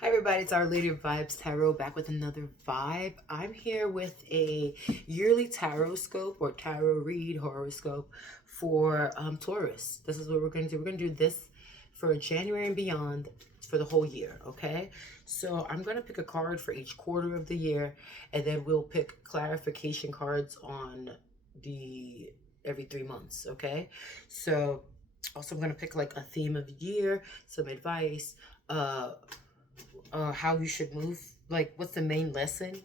Hi everybody, it's our Lady of Vibez Tarot back with another vibe. I'm here with a yearly tarot scope or tarot read horoscope for Taurus. This is what we're going to do. We're going to do this for January and beyond for the whole year, okay? So I'm going to pick a card for each quarter of the year, and then we'll pick clarification cards on the every 3 months, okay? So also I'm going to pick like a theme of the year, some advice, how you should move, like what's the main lesson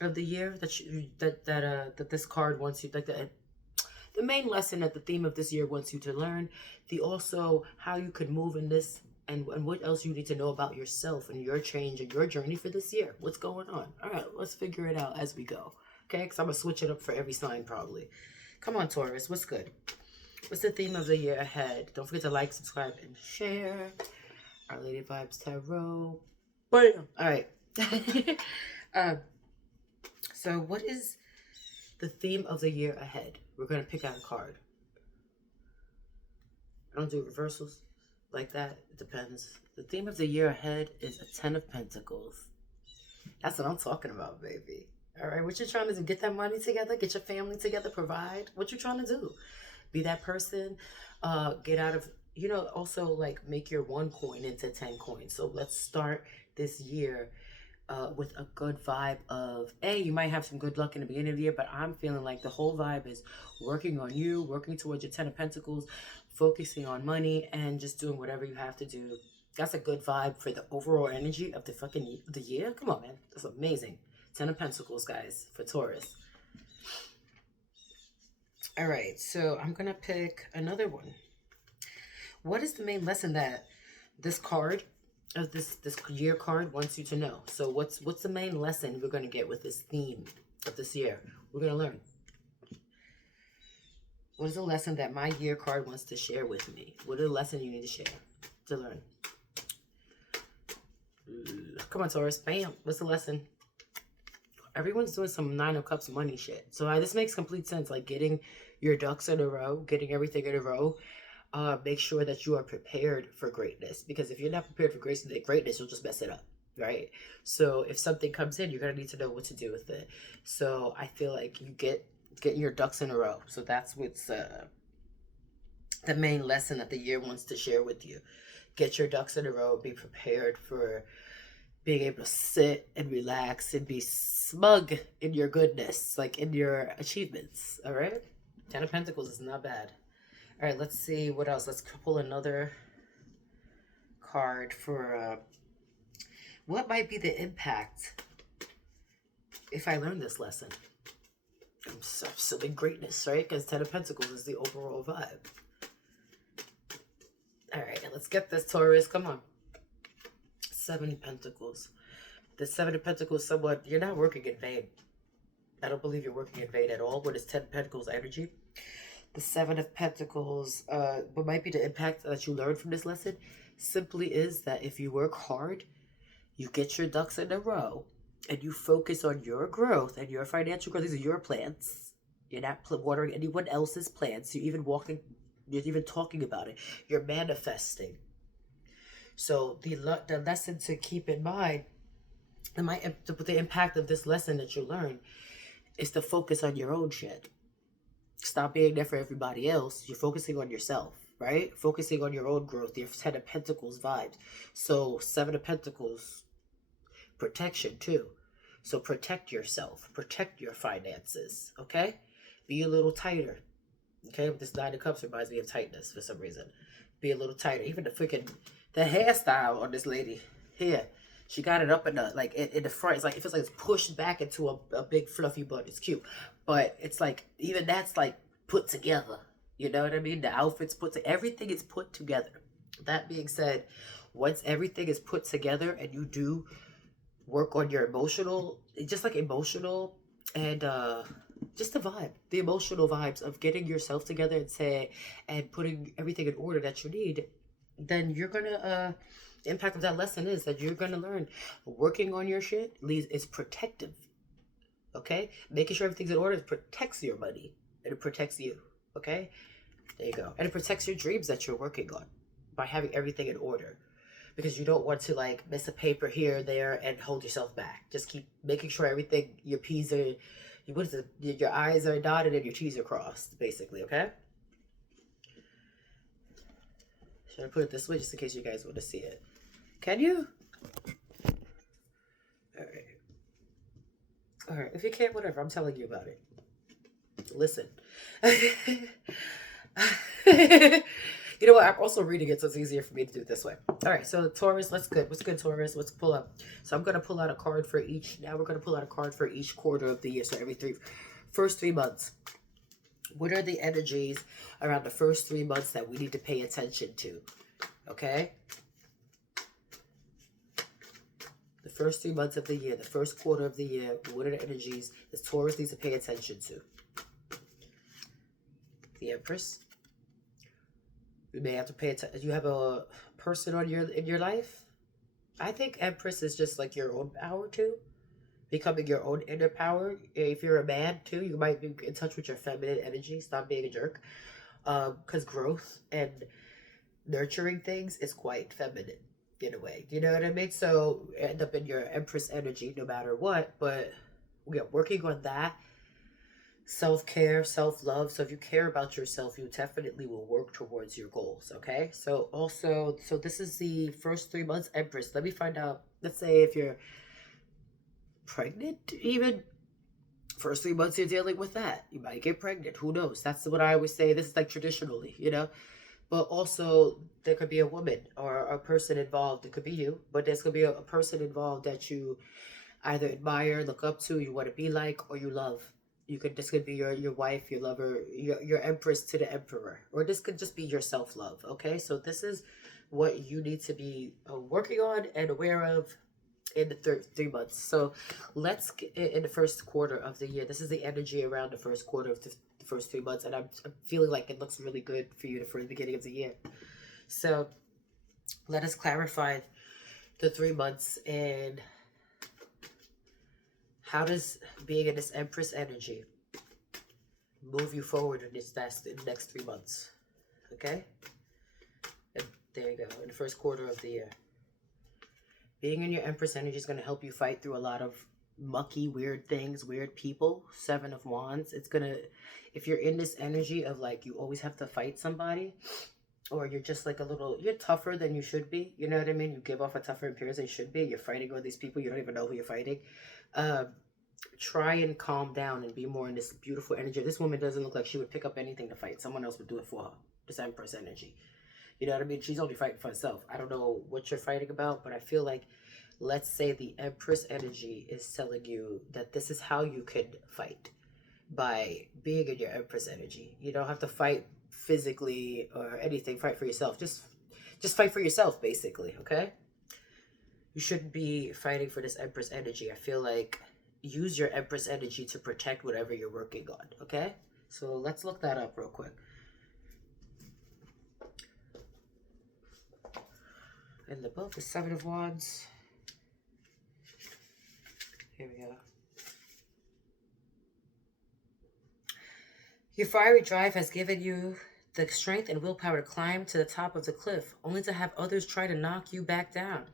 of the year that this card wants you, like the main lesson that the theme of this year wants you to learn, the also how you could move in this, and what else you need to know about yourself and your change and your journey for this year. What's going on? All right, let's figure it out as we go, okay? Because I'm gonna switch it up for every sign probably. Come on, Taurus, what's good? What's the theme of the year ahead? Don't forget to like, subscribe, and share. Our Lady of Vibez Tarot. Bam! All right. uh, so what is the theme of the year ahead? We're going to pick out a card. I don't do reversals like that. It depends. The theme of the year ahead is a 10 of Pentacles. That's what I'm talking about, baby. All right, what you trying to do? Get that money together? Get your family together? Provide? What you trying to do? Be that person. Get out of, also like make your 1 coin into 10 coins. So let's start this year with a good vibe of, hey, you might have some good luck in the beginning of the year, but I'm feeling like the whole vibe is working on you, working towards your 10 of Pentacles, focusing on money, and just doing whatever you have to do. That's a good vibe for the overall energy of the year. Come on, man. That's amazing. 10 of Pentacles, guys, for Taurus. All right, so I'm going to pick another one. What is the main lesson that this card of this year card wants you to know? So what's the main lesson we're going to get with this theme of this year? We're going to learn. What is the lesson that my year card wants to share with me? What is the lesson you need to share to learn? Come on, Taurus. Bam. What's the lesson? Everyone's doing some Nine of Cups money shit. So this makes complete sense. Like getting your ducks in a row, getting everything in a row. Make sure that you are prepared for greatness. Because if you're not prepared for greatness, you'll just mess it up, right? So if something comes in, you're going to need to know what to do with it. So I feel like you get your ducks in a row. So that's what's the main lesson that the year wants to share with you. Get your ducks in a row. Be prepared for being able to sit and relax and be smug in your goodness, like in your achievements. All right? 10 of Pentacles is not bad. All right, let's see what else. Let's pull another card for what might be the impact if I learn this lesson. I'm so in greatness, right? Because 10 of Pentacles is the overall vibe. All right, let's get this, Taurus. Come on. 7 of Pentacles. The 7 of Pentacles, somewhat, you're not working in vain. I don't believe you're working in vain at all. What is 10 of Pentacles energy? The 7 of Pentacles, what might be the impact that you learn from this lesson simply is that if you work hard, you get your ducks in a row, and you focus on your growth and your financial growth. These are your plants. You're not watering anyone else's plants. You're even talking about it. You're manifesting. So the lesson to keep in mind, the impact of this lesson that you learn is to focus on your own shit. Stop being there for everybody else. You're focusing on yourself, right? Focusing on your own growth, your 10 of Pentacles vibes. So 7 of Pentacles, protection too. So protect yourself. Protect your finances, okay? Be a little tighter, okay? This 9 of Cups reminds me of tightness for some reason. Be a little tighter. Even the hairstyle on this lady here. She got it up in the front. It's like, it feels like it's pushed back into a big fluffy bun. It's cute. But it's like, even that's like put together. You know what I mean? The outfit's everything is put together. That being said, once everything is put together and you do work on your emotional, just like emotional and just the emotional vibes of getting yourself together and putting everything in order that you need, then you're gonna the impact of that lesson is that you're gonna learn working on your shit is protective. Okay, making sure everything's in order protects your money and it protects you. Okay, there you go, and it protects your dreams that you're working on by having everything in order. because you don't want to like miss a paper here or there and hold yourself back. Just keep making sure everything, your P's are, what is it, your I's are dotted and your T's are crossed, basically, okay? Should I put it this way just in case you guys want to see it? Can you? All right. All right. If you can't, whatever. I'm telling you about it. Listen. You know what? I'm also reading it, so it's easier for me to do it this way. All right. So Taurus, let's good. What's good, Taurus? Let's pull up. So I'm gonna pull out a card for each. Now we're gonna pull out a card for each quarter of the year. So first 3 months. What are the energies around the first 3 months that we need to pay attention to? Okay? The first 3 months of the year, the first quarter of the year, what are the energies that Taurus needs to pay attention to? The Empress. You may have to pay attention. You have a person in your life. I think Empress is just like your own power too. Becoming your own inner power. If you're a man too, you might be in touch with your feminine energy. Stop being a jerk. Because growth and nurturing things is quite feminine in a way. You know what I mean? So end up in your Empress energy no matter what. But we are working on that. Self-care, self-love. So if you care about yourself, you definitely will work towards your goals. Okay? So also, so this is the first 3 months Empress. Let me find out. Let's say if you're pregnant, even first 3 months you're dealing with that, you might get pregnant, who knows? That's what I always say. This is like traditionally, you know. But also there could be a woman or a person involved. It could be you, but there's gonna be a person involved that you either admire, look up to, you want to be like, or you love. This could be your wife, your lover, your Empress to the Emperor, or this could just be your self-love. Okay, so this is what you need to be working on and aware of in the 3 months. So let's get in the first quarter of the year. This is the energy around the first quarter of the first 3 months, and I'm feeling like it looks really good for you for the beginning of the year. So let us clarify the 3 months and how does being in this Empress energy move you forward in the next 3 months. Okay, and there you go. In the first quarter of the year, being in your Empress energy is going to help you fight through a lot of mucky, weird things, weird people. 7 of Wands. It's going to, if you're in this energy of like you always have to fight somebody, or you're just like you're tougher than you should be. You know what I mean? You give off a tougher appearance than you should be. You're fighting all these people. You don't even know who you're fighting. Try and calm down and be more in this beautiful energy. This woman doesn't look like she would pick up anything to fight. Someone else would do it for her. This Empress energy. You know what I mean? She's only fighting for herself. I don't know what you're fighting about, but I feel like, let's say the Empress energy is telling you that this is how you could fight. By being in your Empress energy. You don't have to fight physically or anything. Fight for yourself. Just fight for yourself, basically, okay? You shouldn't be fighting for this Empress energy. I feel like use your Empress energy to protect whatever you're working on, okay? So let's look that up real quick. And the book, the 7 of Wands. Here we go. Your fiery drive has given you the strength and willpower to climb to the top of the cliff, only to have others try to knock you back down.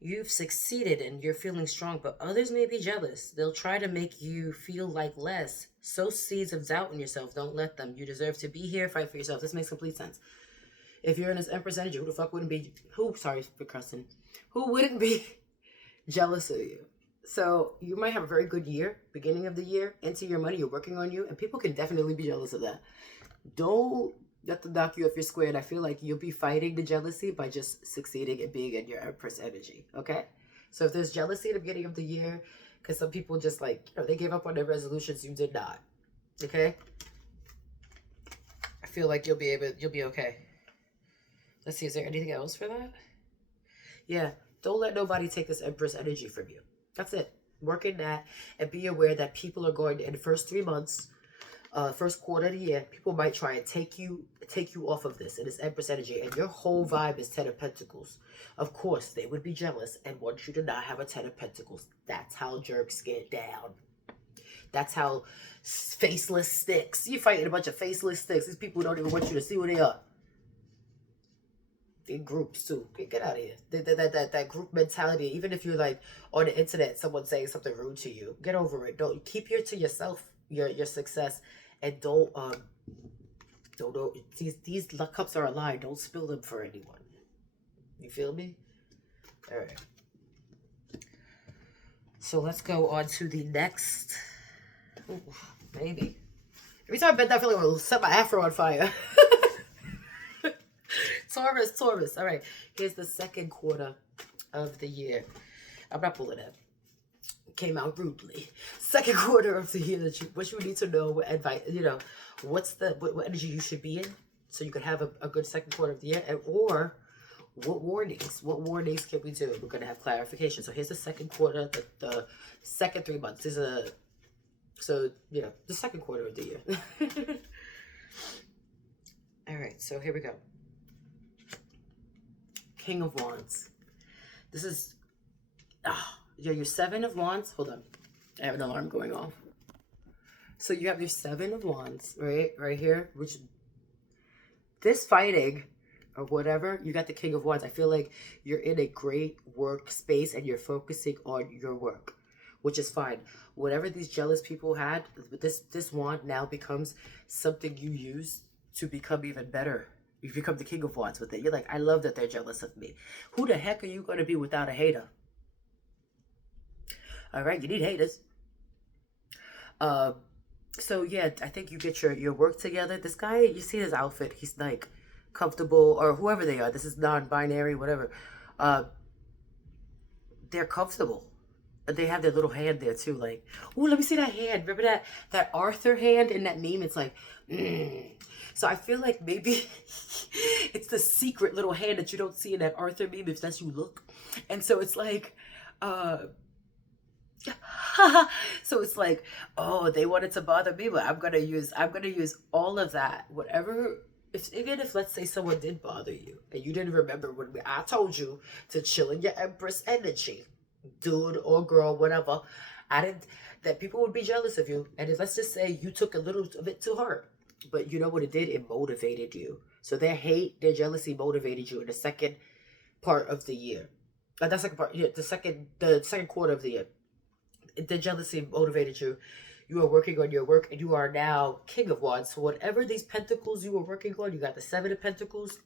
You've succeeded and you're feeling strong, but others may be jealous. They'll try to make you feel like less. Sow seeds of doubt in yourself. Don't let them. You deserve to be here. Fight for yourself. This makes complete sense. If you're in this Empress energy, who the fuck wouldn't be, sorry for cussing, who wouldn't be jealous of you? So you might have a very good year, beginning of the year, into your money, you're working on you, and people can definitely be jealous of that. Don't let them knock you off your square, and I feel like you'll be fighting the jealousy by just succeeding and being in your Empress energy, okay? So if there's jealousy at the beginning of the year, because some people just like, they gave up on their resolutions, you did not, okay? I feel like you'll be okay. Let's see, is there anything else for that? Yeah, don't let nobody take this Empress energy from you. That's it. Work in that and be aware that people are going to, in the first 3 months, first quarter of the year, people might try and take you off of this. It is Empress energy, and your whole vibe is 10 of Pentacles. Of course, they would be jealous and want you to not have a 10 of Pentacles. That's how jerks get down. That's how faceless sticks. You're fighting a bunch of faceless sticks. These people don't even want you to see who they are. in groups too. Get out of here. That group mentality. Even if you're like on the internet, someone saying something rude to you, get over it. Don't keep your to yourself, your success, and don't these cups are a lie. Don't spill them for anyone. You feel me? All right. So let's go on to the next. Ooh, maybe. Every time I bend down, I feel like I'm gonna set my afro on fire. Taurus. All right. Here's the second quarter of the year. I'm not pulling it. Came out rudely. Second quarter of the year, what you need to know, what advice, what energy you should be in, so you can have a good second quarter of the year, or what warnings can we do? We're gonna have clarification. So here's the second quarter, the second 3 months. The second quarter of the year. All right, so here we go. King of Wands. This is your 7 of Wands. Hold on, I have an alarm going off. So you have your 7 of Wands, right here, which this fighting or whatever, you got the King of Wands. I feel like you're in a great work space and you're focusing on your work, which is fine. Whatever these jealous people had, this wand now becomes something you use to become even better. You become the King of Wands with it. You're like, I love that they're jealous of me. Who the heck are you going to be without a hater? All right, you need haters. So yeah, I think you get your work together. This guy, you see his outfit, he's like comfortable, or whoever they are. This is non-binary, whatever. They're comfortable. They have their little hand there too, like, oh, let me see that hand. Remember that Arthur hand in that meme? It's like, So I feel like maybe it's the secret little hand that you don't see in that Arthur meme if that's you look. And so it's like, so it's like, oh, they wanted to bother me, but I'm gonna use all of that, whatever. Even if let's say someone did bother you and you didn't remember when I told you to chill in your Empress energy, dude or girl, whatever, that people would be jealous of you. And if, let's just say you took a little of it to heart, but you know what it did? It motivated you. So their hate, their jealousy motivated you in the second part of the year. The second quarter of the year. The jealousy motivated you. You are working on your work, and you are now King of Wands. So whatever these pentacles you were working on, you got the 7 of Pentacles.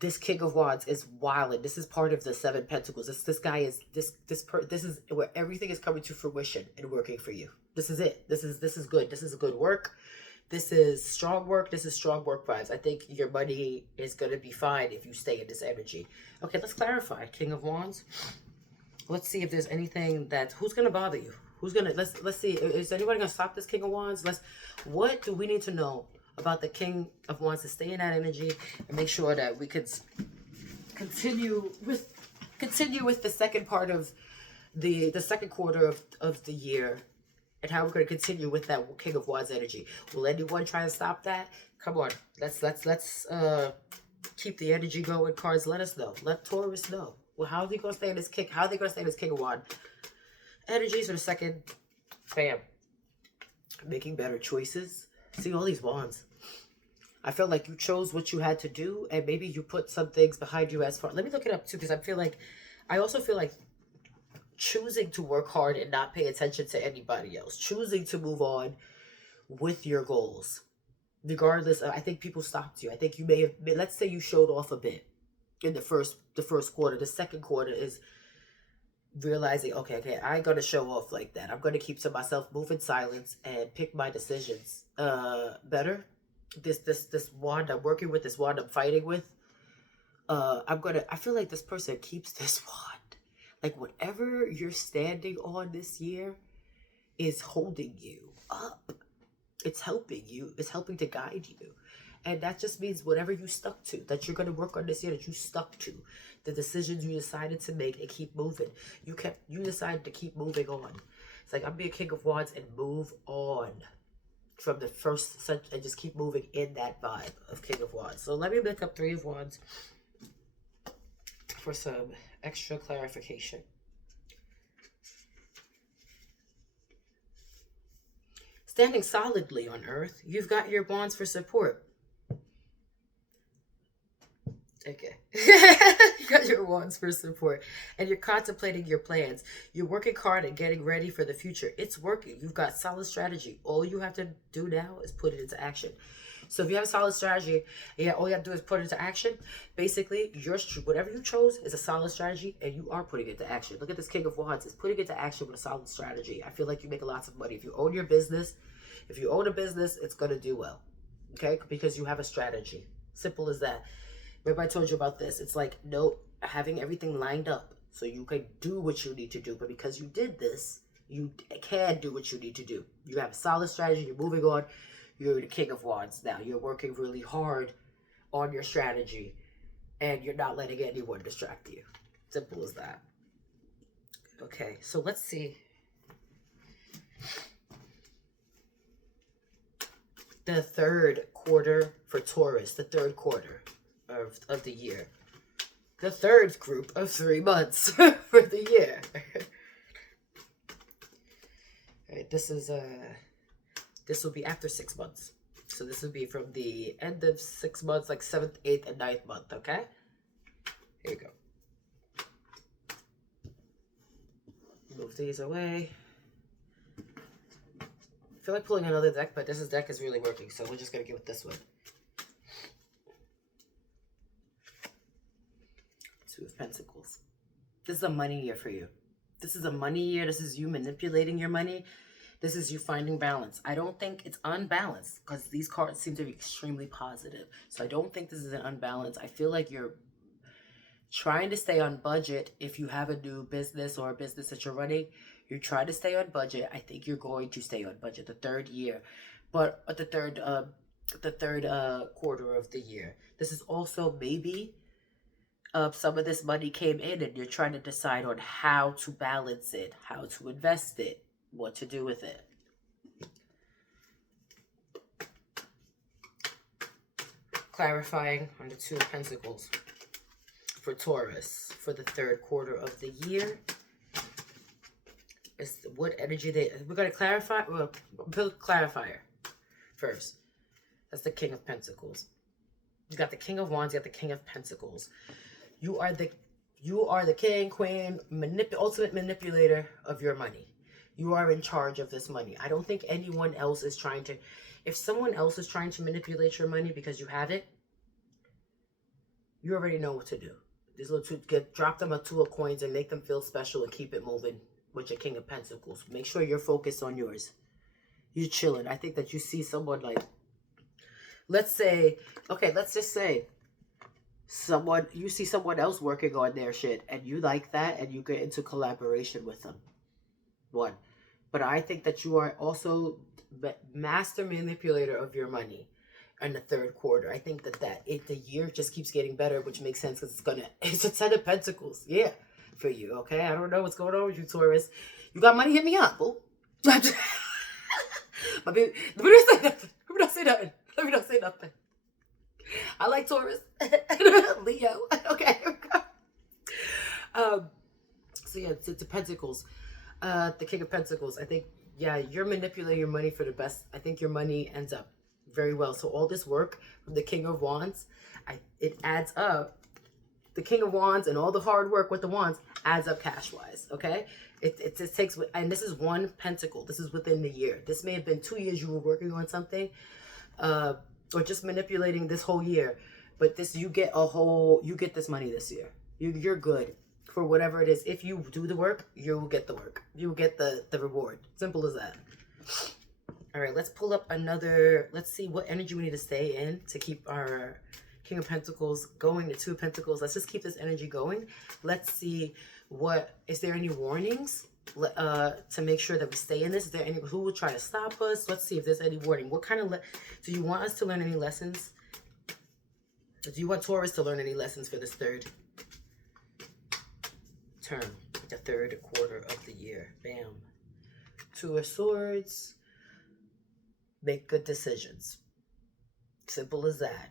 This King of Wands is wild. This is part of the 7 Pentacles. This guy is this is where everything is coming to fruition and working for you. This is it. This is good. This is good work. This is strong work. This is strong work vibes. I think your money is gonna be fine if you stay in this energy. Okay, let's clarify. King of Wands. Let's see if there's anything who's gonna bother you. Let's see. Is anyone gonna stop this King of Wands? What do we need to know about the King of Wands to stay in that energy and make sure that we could continue with the second part of the second quarter of the year, and how we're going to continue with that King of Wands energy. Will anyone try to stop that? Come on, let's keep the energy going. Cards, let us know. Let Taurus know. Well, how are they going to stay in this King? How are they going to stay in this King of Wands energies for the second? Bam. Making better choices. See all these wands. I feel like you chose what you had to do, and maybe you put some things behind you as far. Let me look it up too, because I also feel like choosing to work hard and not pay attention to anybody else, choosing to move on with your goals, regardless of. I think people stopped you. I think you may have. Let's say you showed off a bit in the first quarter. The second quarter is realizing, okay, I ain't gonna show off like that. I'm gonna keep to myself, move in silence, and pick my decisions better. This wand I'm working with, this wand I'm fighting with, I feel like this person keeps this wand. Like whatever you're standing on this year is holding you up. It's helping you. It's helping to guide you. And that just means whatever you stuck to, that you're going to work on this year, that you stuck to, the decisions you decided to make and keep moving. You decided to keep moving on. It's like, I'm being King of Wands and move on from the first, and just keep moving in that vibe of King of Wands. So let me make up 3 of Wands for some extra clarification. Standing solidly on earth, you've got your wands for support. You got your wands for support, and you're contemplating your plans. You're working hard and getting ready for the future. It's working. You've got solid strategy. All you have to do now is put it into action. So if you have a solid strategy, yeah, all you have to do is put it into action. Basically, whatever you chose is a solid strategy, and you are putting it into action. Look at this King of Wands. It's putting it into action with a solid strategy. I feel like you make lots of money if you own your business. If you own a business, it's gonna do well. Okay, because you have a strategy. Simple as that. Remember I told you about this. It's like, no, having everything lined up so you can do what you need to do. But because you did this, you can do what you need to do. You have a solid strategy. You're moving on. You're the King of Wands now. You're working really hard on your strategy, and you're not letting anyone distract you. Simple as that. Okay, so let's see. The third quarter for Taurus, the third quarter of the year. The third group of 3 months for the year. All right, this will be after 6 months. So this will be from the end of 6 months, like 7th, 8th, and 9th month, okay? Here you go. Move these away. I feel like pulling another deck, but this deck is really working, so we're just going to go with this one. Two of Pentacles. This is a money year for you. This is a money year. This is you manipulating your money. This is you finding balance. I don't think it's unbalanced because these cards seem to be extremely positive. So I don't think this is an unbalance. I feel like you're trying to stay on budget. If you have a new business or a business that you're running, you're trying to stay on budget. I think you're going to stay on budget the third year, but the third quarter of the year. This is also maybe some of this money came in and you're trying to decide on how to balance it, how to invest it, what to do with it. Clarifying on the Two of Pentacles for Taurus for the third quarter of the year. Is what energy we're going to clarify. Well, build clarifier first. That's the King of Pentacles. You got the King of Wands. You got the King of Pentacles. You are the king, queen, ultimate manipulator of your money. You are in charge of this money. I don't think anyone else is trying to. If someone else is trying to manipulate your money because you have it, you already know what to do. These little drop them a 2 of coins and make them feel special and keep it moving with your King of Pentacles. Make sure you're focused on yours. You're chilling. I think that you see someone like, let's just say you see someone else working on their shit and you like that and you get into collaboration with them. One. But I think that you are also master manipulator of your money in the third quarter. I think that the year just keeps getting better, which makes sense because it's a 10 of Pentacles. Yeah. For you, okay? I don't know what's going on with you, Taurus. You got money, hit me up, boo. My baby, let me not say nothing. I like Taurus. Leo. Okay. So yeah, it's the Pentacles. The King of Pentacles. I think, yeah, you're manipulating your money for the best. I think your money ends up very well. So all this work from the King of Wands, it adds up. The King of Wands and all the hard work with the wands adds up cash-wise, okay? It just takes, and this is one pentacle. This is within the year. This may have been 2 years you were working on something, or just manipulating this whole year. But you get this money this year. You're good for whatever it is. If you do the work, you'll get the work. You'll get the reward. Simple as that. All right, let's pull up let's see what energy we need to stay in to keep our King of Pentacles going, the Two of Pentacles. Let's just keep this energy going. Let's see is there any warnings to make sure that we stay in this? Is there who will try to stop us? Let's see if there's any warning. What kind of, do you want us to learn any lessons? Do you want Taurus to learn any lessons for this third term, the third quarter of the year? Bam. Two of Swords. Make good decisions. Simple as that.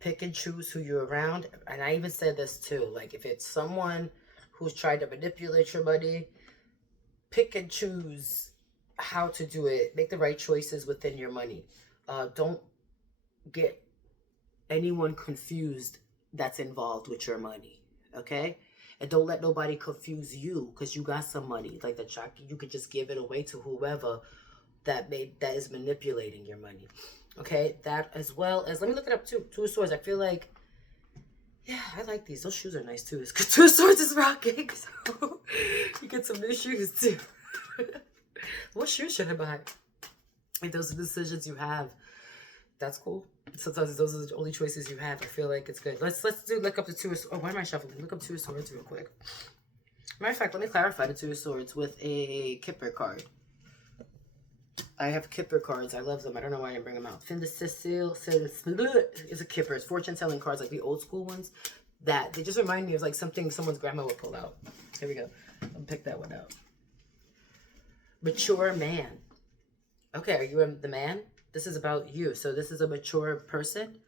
Pick and choose who you're around. And I even said this too, like if it's someone who's trying to manipulate your money, pick and choose how to do it. Make the right choices within your money. Don't get anyone confused that's involved with your money. Okay? And don't let nobody confuse you because you got some money. Like the jockey, you could just give it away to whoever that is manipulating your money. Okay? That as well as, let me look it up too. Two of Swords. I feel like, yeah, I like these. Those shoes are nice too. Because Two of Swords is rocking. So you get some new shoes too. What shoes should I buy? If those are decisions you have, that's cool. Sometimes those are the only choices you have. I feel like it's good. Let's look up the Two of Swords. Oh, why am I shuffling? Look up Two of Swords real quick. Matter of fact, let me clarify the Two of Swords with a Kipper card. I have Kipper cards. I love them. I don't know why I didn't bring them out. Fin de Cecile is a Kipper. It's fortune telling cards, like the old school ones. That they just remind me of like something someone's grandma would pull out. Here we go. I'll pick that one out. Mature man. Okay, are you the man? This is about you. So this is a mature person.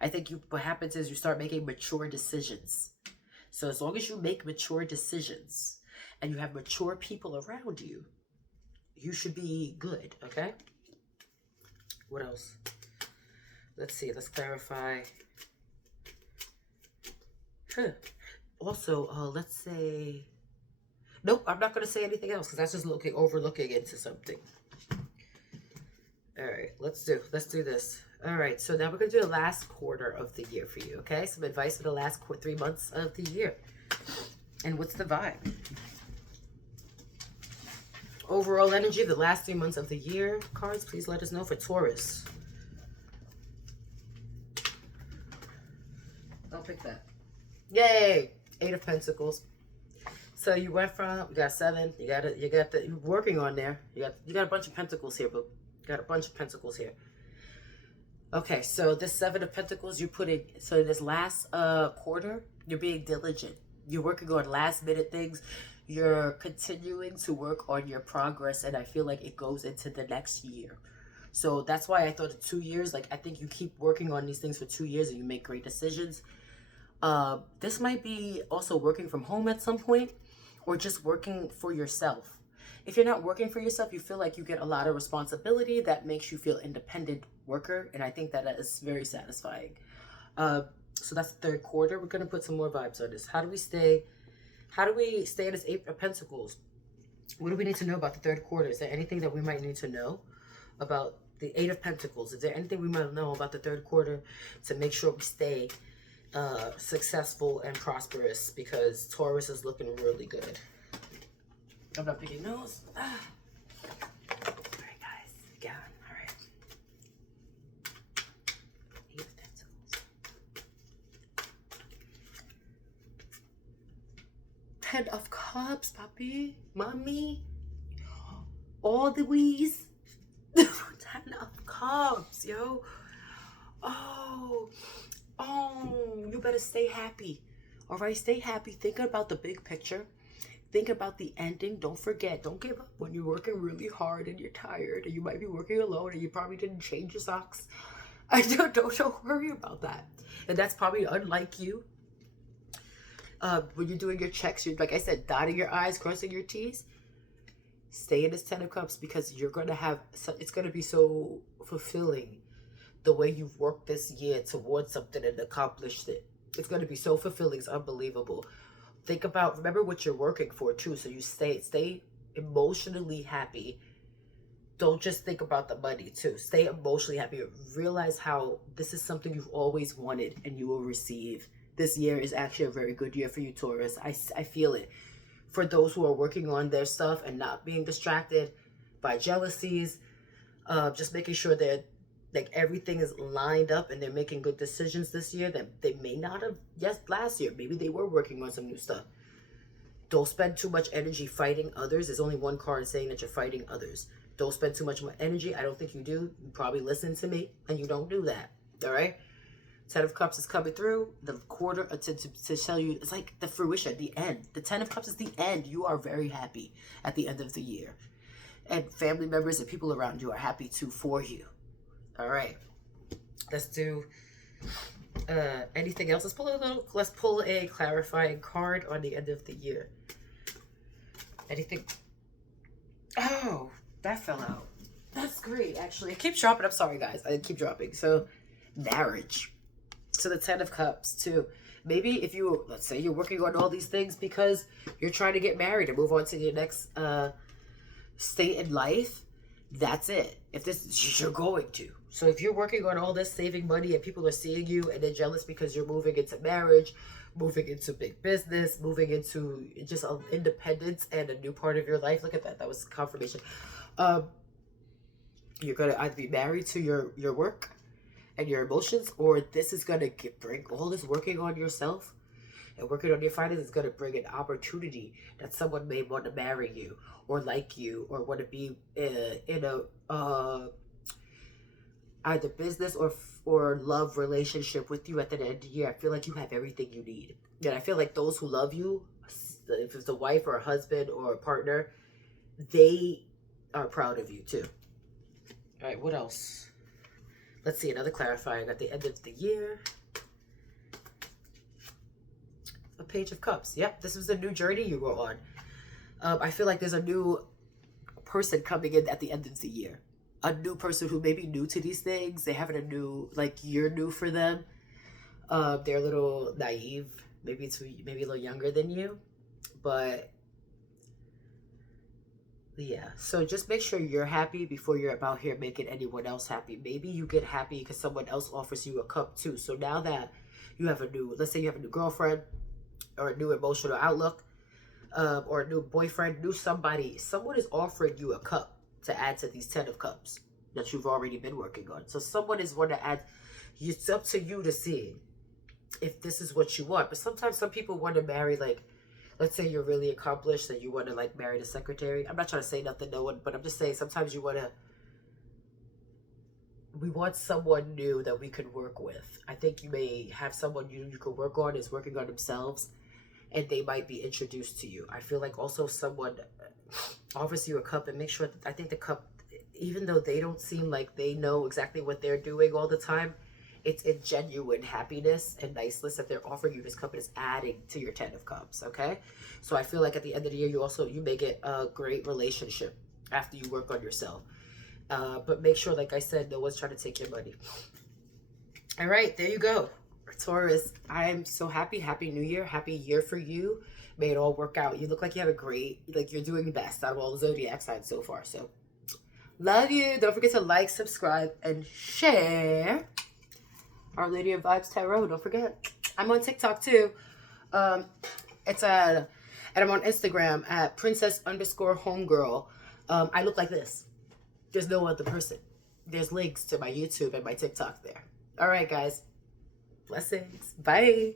I think what happens is you start making mature decisions. So as long as you make mature decisions and you have mature people around you, you should be good, okay? What else? Let's see. Let's clarify. Also, let's say... Nope, I'm not going to say anything else because that's just overlooking into something. All right, let's do this. All right, so now we're going to do the last quarter of the year for you, okay? Some advice for the last 3 months of the year. And what's the vibe? Overall energy, the last 3 months of the year. Cards, please let us know for Taurus. I'll pick that. Yay! 8 of Pentacles. So you went from, you got 7, you're working on there. You got a bunch of Pentacles here, boo. Got a bunch of Pentacles here. Okay, so this 7 of Pentacles, you're putting, so this last quarter, you're being diligent. You're working on last minute things. You're continuing to work on your progress, and I feel like it goes into the next year. So that's why I thought of 2 years. Like, I think you keep working on these things for 2 years and you make great decisions. This might be also working from home at some point or just working for yourself. If you're not working for yourself, you feel like you get a lot of responsibility that makes you feel independent worker. And I think that is very satisfying. So that's the 3rd quarter. We're going to put some more vibes on this. How do we stay in this 8 of Pentacles? What do we need to know about the 3rd quarter? Is there anything that we might need to know about the 8 of Pentacles? Is there anything we might know about the 3rd quarter to make sure we stay successful and prosperous? Because Taurus is looking really good. I'm not picking nose. All right, guys. Again. All right. 8 of Pentacles. 10 of Cups, papi. Mommy. All the wees. 10 of Cups, yo. Oh, you better stay happy. All right, stay happy. Think about the big picture. Think about the ending. Don't forget. Don't give up when you're working really hard and you're tired and you might be working alone and you probably didn't change your socks. Don't worry about that. And that's probably unlike you. When you're doing your checks, you're, like I said, dotting your I's, crossing your T's. Stay in this 10 of Cups because you're going to have, it's going to be so fulfilling the way you've worked this year towards something and accomplished it. It's going to be so fulfilling. It's unbelievable. Think about, remember what you're working for too. So you stay emotionally happy. Don't just think about the money too. Stay emotionally happy. Realize how this is something you've always wanted and you will receive. This year is actually a very good year for you, Taurus. I feel it. For those who are working on their stuff and not being distracted by jealousies, just making sure that like everything is lined up and they're making good decisions this year that they may not have last year. Maybe they were working on some new stuff. Don't spend too much energy fighting others. There's only one card saying that you're fighting others. Don't spend too much energy. I don't think you do. You probably listen to me and you don't do that. All right? 10 of Cups is coming through. The quarter to tell you, it's like the fruition, the end. The 10 of Cups is the end. You are very happy at the end of the year. And family members and people around you are happy too for you. All right, let's do anything else. Let's pull a clarifying card on the end of the year. Anything? Oh, that fell out. That's great, actually. It keeps dropping. I'm sorry, guys. I keep dropping. So, marriage. So the 10 of Cups, too. Maybe if you, let's say you're working on all these things because you're trying to get married and move on to your next state in life, that's it. If this, you're going to. So if you're working on all this, saving money, and people are seeing you and they're jealous because you're moving into marriage, moving into big business, moving into just independence and a new part of your life. Look at that. That was confirmation. You're going to either be married to your work and your emotions, or this is going to bring all this working on yourself and working on your finances is going to bring an opportunity that someone may want to marry you or like you or want to be in a either business or love relationship with you at the end of the year. I feel like you have everything you need. And I feel like those who love you, if it's a wife or a husband or a partner, they are proud of you too. All right, what else? Let's see, another clarifying at the end of the year. A Page of Cups. Yep, this was a new journey you were on. I feel like there's a new person coming in at the end of the year. A new person who may be new to these things. They having a new, like, you're new for them. They're a little naive, maybe a little younger than you, but yeah. So just make sure you're happy before you're about here making anyone else happy. Maybe you get happy because someone else offers you a cup too. So now that you have a new, let's say you have a new girlfriend or a new emotional outlook, or a new boyfriend, new somebody, someone is offering you a cup to add to these 10 of cups that you've already been working on. So someone is going to add. It's up to you to see if this is what you want. But sometimes some people want to marry, like, let's say you're really accomplished and you want to, like, marry the secretary. I'm not trying to say nothing, no one, but I'm just saying sometimes we want someone new that we could work with. I think you may have someone you could work on is working on themselves, and they might be introduced to you. I feel like also someone offers you a cup, and make sure that, I think the cup, even though they don't seem like they know exactly what they're doing all the time, it's in genuine happiness and niceness that they're offering you this cup and it's adding to your 10 of cups, okay? So I feel like at the end of the year, you may get a great relationship after you work on yourself. But make sure, like I said, no one's trying to take your money. All right, there you go. Taurus, I am so happy. Happy New Year. Happy year for you. May it all work out. You look like you have a great, like, you're doing best out of all the zodiac signs so far. So love you. Don't forget to like, subscribe, and share our Lady of Vibez Tarot. Don't forget. I'm on TikTok too. And I'm on Instagram at princess_homegirl. I look like this. There's no other person. There's links to my YouTube and my TikTok there. All right, guys. Blessings. Bye.